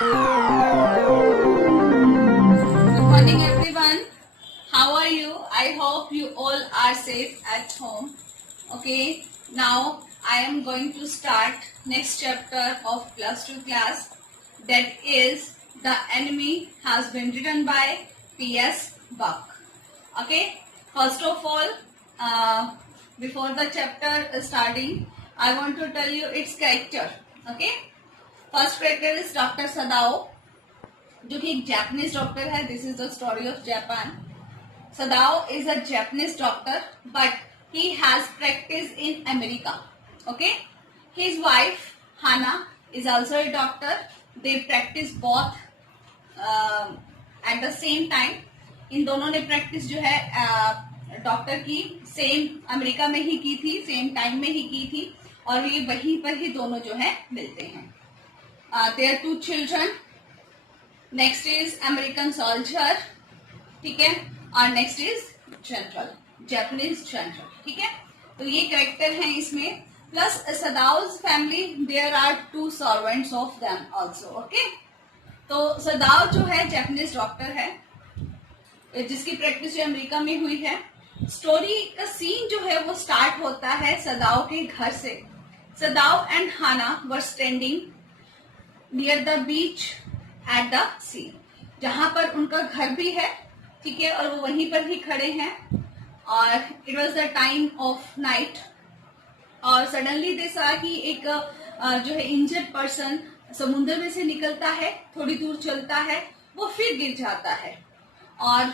Good morning, everyone. How are you? I hope you all are safe at home. Okay, now I am going to start next chapter of plus 2 class, that is The Enemy Has Been written by P.S. Buck. Okay, first of all, before the chapter starting, I want to tell you its character. Okay, first character is Dr. Sadao, जो कि एक Japanese doctor है. This is the story of Japan. Sadao is a Japanese doctor but he has practice in America. Okay, his wife Hana is also a doctor. They practice both at the same time. इन दोनों ने practice जो है doctor की same America में ही की थी, same time में ही की थी, और ये वहीं पर ही दोनों जो है मिलते हैं. There 2 children. Next is American soldier, ठीक है, और next is general, Japanese general. ठीक है, तो ये कैरेक्टर हैं इसमें. Plus Sadao's family, there are 2 servants of them also. Okay, तो सदाओ जो है जापानीज डॉक्टर है जिसकी प्रैक्टिस जो अमेरिका में हुई है. स्टोरी का सीन जो है वो स्टार्ट होता है सदाओ के घर से. Sadao and Hana were standing near the beach at the sea, जहां पर उनका घर भी है, ठीक है, और वो वहीं पर ही खड़े हैं. और it was the time of night, और सडनली दे सा कि एक जो है इंजर्ड पर्सन समुद्र में से निकलता है, थोड़ी दूर चलता है, वो फिर गिर जाता है. और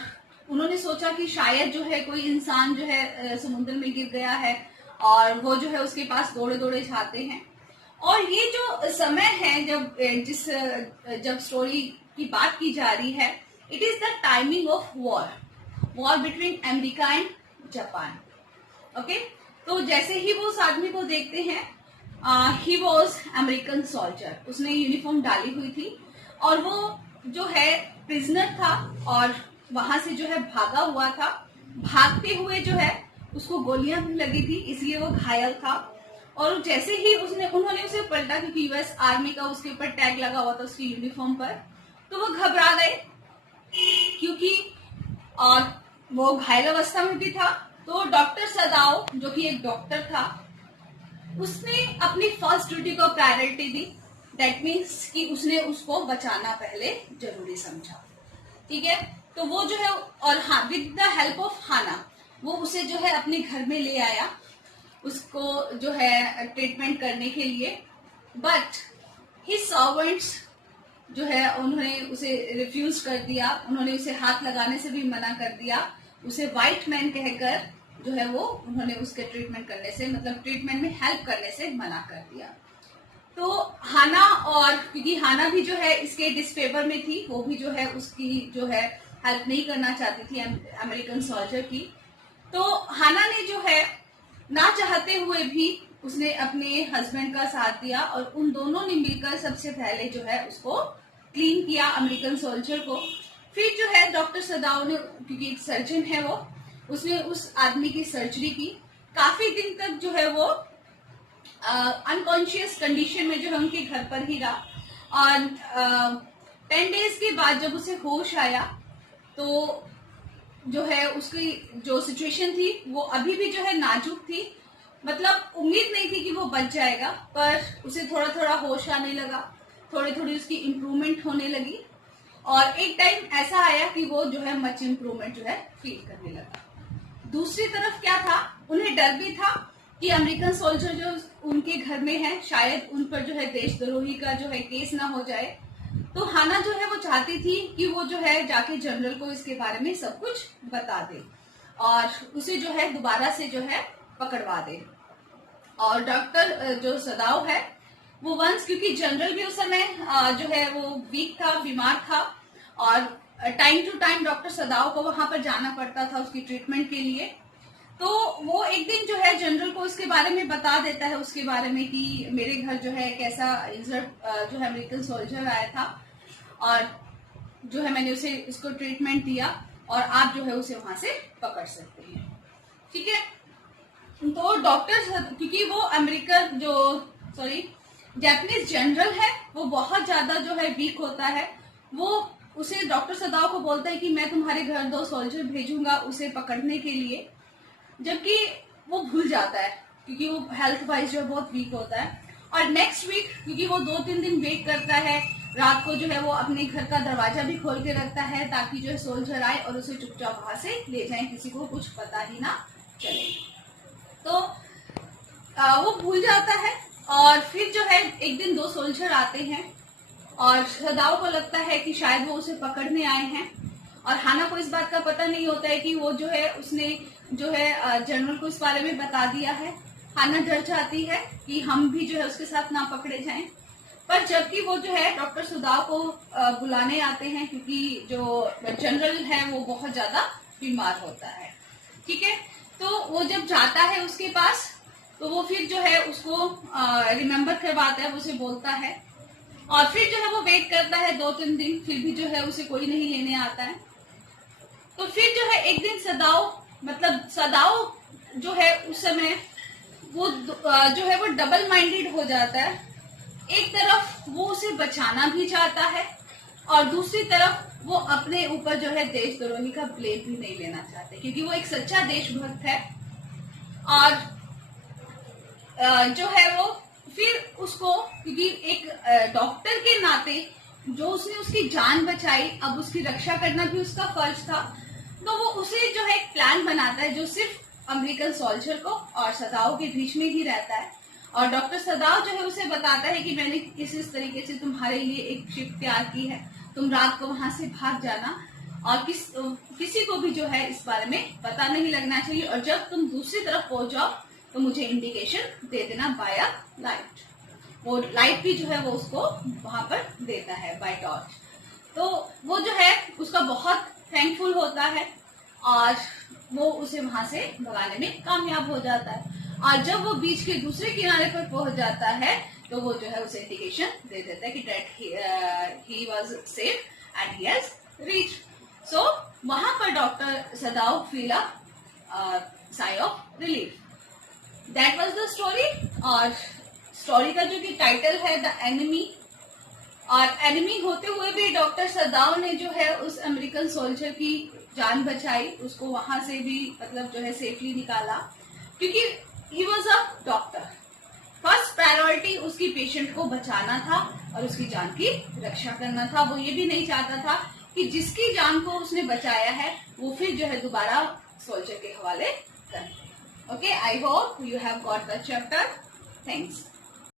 उन्होंने सोचा कि शायद जो है कोई इंसान जो है समुद्र में गिर गया है, और वो जो है उसके पास दौड़े दौड़े जाते हैं. और ये जो समय है जब स्टोरी की बात की जा रही है, it is the timing of war between America and Japan. Okay, तो जैसे ही वो उस आदमी को देखते हैं, ही वॉज अमेरिकन सोल्जर, उसने यूनिफॉर्म डाली हुई थी, और वो जो है प्रिजनर था, और वहां से जो है भागा हुआ था. भागते हुए जो है उसको गोलियां भी लगी थी, इसलिए वो घायल था. और जैसे ही उन्होंने उसे पलटा, क्योंकि यूएस आर्मी का उसके ऊपर टैग लगा हुआ था उसकी यूनिफॉर्म पर, तो वो घबरा गए, क्योंकि और वो घायल अवस्था में भी था. तो डॉक्टर सदाओ जो कि एक डॉक्टर था, उसने अपनी फर्स्ट ड्यूटी को प्रायोरिटी दी. दैट मीन्स कि उसने उसको बचाना पहले जरूरी समझा. ठीक है, तो वो जो है, और हाँ, विद द हेल्प ऑफ हाना, वो उसे जो है अपने घर में ले आया, उसको जो है ट्रीटमेंट करने के लिए. बट हिज सर्वेंट्स जो है उन्होंने उसे रिफ्यूज कर दिया, उन्होंने उसे हाथ लगाने से भी मना कर दिया, उसे व्हाइट मैन कहकर जो है वो उन्होंने उसके ट्रीटमेंट करने से, मतलब ट्रीटमेंट में हेल्प करने से मना कर दिया. तो हाना, और क्योंकि हाना भी जो है इसके डिसफेवर में थी, वो भी जो है उसकी जो है हेल्प नहीं करना चाहती थी अमेरिकन सोल्जर की. तो हाना ने जो है ना चाहते हुए भी उसने अपने हस्बैंड का साथ दिया, और उन दोनों ने मिलकर सबसे पहले जो है उसको क्लीन किया, अमेरिकन सोल्जर को. फिर जो है डॉक्टर सदाओ ने, क्योंकि एक सर्जन है वो, उसने उस आदमी की सर्जरी की. काफी दिन तक जो है वो अनकॉन्शियस कंडीशन में जो है उनके घर पर ही रहा. और 10 डेज के बाद जब उसे होश आया, तो जो है उसकी जो सिचुएशन थी वो अभी भी जो है नाजुक थी. मतलब उम्मीद नहीं थी कि वो बच जाएगा, पर उसे थोड़ा थोड़ा होश आने लगा, थोड़ी थोड़ी उसकी इम्प्रूवमेंट होने लगी. और एक टाइम ऐसा आया कि वो जो है मच इम्प्रूवमेंट जो है फील करने लगा. दूसरी तरफ क्या था, उन्हें डर भी था कि अमेरिकन सोल्जर जो उनके घर में है, शायद उन पर जो है देशद्रोही का जो है केस ना हो जाए. तो हाना जो है वो चाहती थी कि वो जो है जाके जनरल को इसके बारे में सब कुछ बता दे, और उसे जो है दोबारा से जो है पकड़वा दे. और डॉक्टर जो सदाओ है वो वंस, क्योंकि जनरल भी उस समय जो है वो वीक था, बीमार था, और टाइम टू टाइम डॉक्टर सदाओ को वहां पर जाना पड़ता था उसकी ट्रीटमेंट के लिए. तो वो एक दिन जो है जनरल को इसके बारे में बता देता है, उसके बारे में कि मेरे घर जो है एक ऐसा इंजर्ड जो है अमेरिकन सोल्जर आया था, और जो है मैंने उसे इसको ट्रीटमेंट दिया, और आप जो है उसे वहां से पकड़ सकते हैं. ठीक है, तो डॉक्टर, क्योंकि वो अमेरिकन जो जापानीज जनरल है, वो बहुत ज्यादा जो है वीक होता है। वो उसे डॉक्टर सदाव को बोलता है कि मैं तुम्हारे घर 2 सोल्जर भेजूंगा उसे पकड़ने के लिए, जबकि वो भूल जाता है क्योंकि वो हेल्थ वाइज जो है बहुत वीक होता है। और नेक्स्ट वीक क्योंकि वो 2-3 दिन वेट करता है, रात को जो है वो अपने घर का दरवाजा भी खोल के रखता है ताकि जो है सोल्जर आए और उसे चुपचाप वहां से ले जाए, किसी को कुछ पता ही ना चले। तो वो भूल जाता है और फिर जो है एक दिन 2 सोल्जर आते हैं और सदाव को लगता है कि शायद वो उसे पकड़ने आए हैं, और हाना को इस बात का पता नहीं होता है कि वो जो है उसने जो है जनरल को इस बारे में बता दिया है। हाना डर जाती है कि हम भी जो है उसके साथ ना पकड़े जाएं, पर जबकि वो जो है डॉक्टर सदाव को बुलाने आते हैं क्योंकि जो जनरल है वो बहुत ज्यादा बीमार होता है। ठीक है, तो वो जब जाता है उसके पास तो वो फिर जो है उसको रिमेम्बर करवाता है, उसे बोलता है, और फिर जो है वो वेट करता है 2-3 दिन, फिर भी जो है उसे कोई नहीं लेने आता है। तो फिर जो है एक दिन सदाव जो है उस समय वो जो है वो डबल माइंडेड हो जाता है। एक तरफ वो उसे बचाना भी चाहता है और दूसरी तरफ वो अपने ऊपर जो है देशद्रोही का ब्लेम भी नहीं लेना चाहते, क्योंकि वो एक सच्चा देशभक्त है। और जो है वो फिर उसको, क्योंकि एक डॉक्टर के नाते जो उसने उसकी जान बचाई, अब उसकी रक्षा करना भी उसका फर्ज था। तो वो उसे जो है एक प्लान बनाता है जो सिर्फ अमेरिकन सोल्जर को और सदाव के बीच में ही रहता है। और डॉक्टर सदाव जो है उसे बताता है कि मैंने इस तरीके से तुम्हारे लिए एक शिप तैयार की है, तुम रात को वहां से भाग जाना और किसी को भी जो है इस बारे में पता नहीं लगना चाहिए, और जब तुम दूसरी तरफ पहुंच जाओ तो मुझे इंडिकेशन दे देना बाय लाइट। वो लाइट भी जो है वो उसको वहां पर देता है बाय टॉर्च। तो वो जो है उसका बहुत थैंकफुल होता है और वो उसे वहां से भगाने में कामयाब हो जाता है। और जब वो बीच के दूसरे किनारे पर पहुंच जाता है तो वो जो है उसे इंडिकेशन दे देता है कि that he was safe and he has reached. So वहां पर doctor Sadao feel a sigh of relief. That was the story. और स्टोरी का जो कि टाइटल है द एनिमी, और एनिमी होते हुए भी डॉक्टर सदाव ने जो है उस अमेरिकन सोल्जर की जान बचाई, उसको वहां से भी मतलब जो है सेफली निकाला, क्योंकि he was a doctor. First priority उसकी पेशेंट को बचाना था और उसकी जान की रक्षा करना था। वो ये भी नहीं चाहता था कि जिसकी जान को उसने बचाया है वो फिर जो है दोबारा सोल्जर के हवाले करे। Okay, I hope you have got the chapter. Thanks.